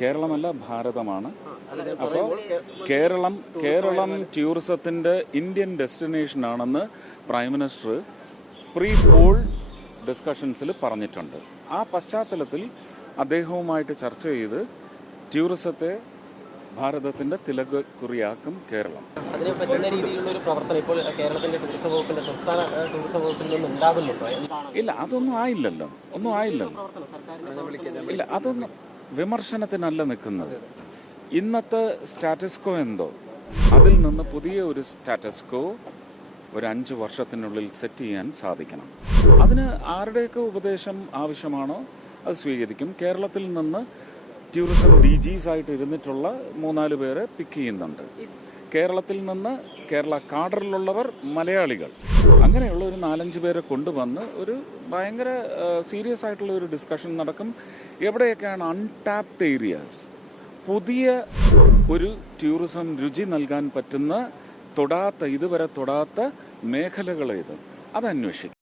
കേരളമല്ല, ഭാരതമാണ്. അപ്പോൾ കേരളം ടൂറിസത്തിന്റെ Indian destination ആണെന്ന് പ്രൈം മിനിസ്റ്റർ പ്രീ പോൾ ഡിസ്കഷൻസിൽ പറഞ്ഞിട്ടുണ്ട്. ആ പശ്ചാത്തലത്തിൽ അദ്ദേഹവുമായിട്ട് ചർച്ച ചെയ്ത് ടൂറിസത്തെ ഭാരതത്തിന്റെ തിലകുറിയാക്കും കേരളം. അതിന് പറ്റുന്ന രീതിയിലുള്ള ഒരു പ്രവർത്തനം ഇപ്പോൾ കേരളത്തിന്റെ ടൂറിസം വകുപ്പിന്റെ സംസ്ഥാന ടൂറിസം വകുപ്പിൽ നിന്ന് ഉണ്ടാകുന്നുണ്ടോ? ഇല്ല, ഒന്നും ആയില്ലല്ലോ. ഇല്ല, അതൊന്നും വിമർശനത്തിനല്ല നിൽക്കുന്നത്. ഇന്നത്തെ സ്റ്റാറ്റസ്കോ എന്തോ അതിൽ നിന്ന് പുതിയ ഒരു സ്റ്റാറ്റസ്കോ ഒരു 5 വർഷത്തിനുള്ളിൽ സെറ്റ് ചെയ്യാൻ സാധിക്കണം. അതിന് ആരുടെയൊക്കെ ഉപദേശം ആവശ്യമാണോ അത് സ്വീകരിക്കും. കേരളത്തിൽ നിന്ന് ടൂറിസം DGs ആയിട്ട് ഇരുന്നിട്ടുള്ള 3-4 പേരെ പിക്ക് ചെയ്യുന്നുണ്ട്. കേരളത്തിൽ നിന്ന് കേരള കാഡറിലുള്ളവർ മലയാളികൾ, അങ്ങനെയുള്ള ഒരു 4-5 പേരെ കൊണ്ടുവന്ന് ഒരു ഭയങ്കര സീരിയസ് ആയിട്ടുള്ള ഒരു ഡിസ്കഷൻ നടക്കും. എവിടെയൊക്കെയാണ് അൺടാപ്ഡ് ഏരിയാസ്, പുതിയ ഒരു ടൂറിസം രുചി നൽകാൻ പറ്റുന്ന ഇതുവരെ തൊടാത്ത മേഖലകളേത്, അത് അന്വേഷിക്കും.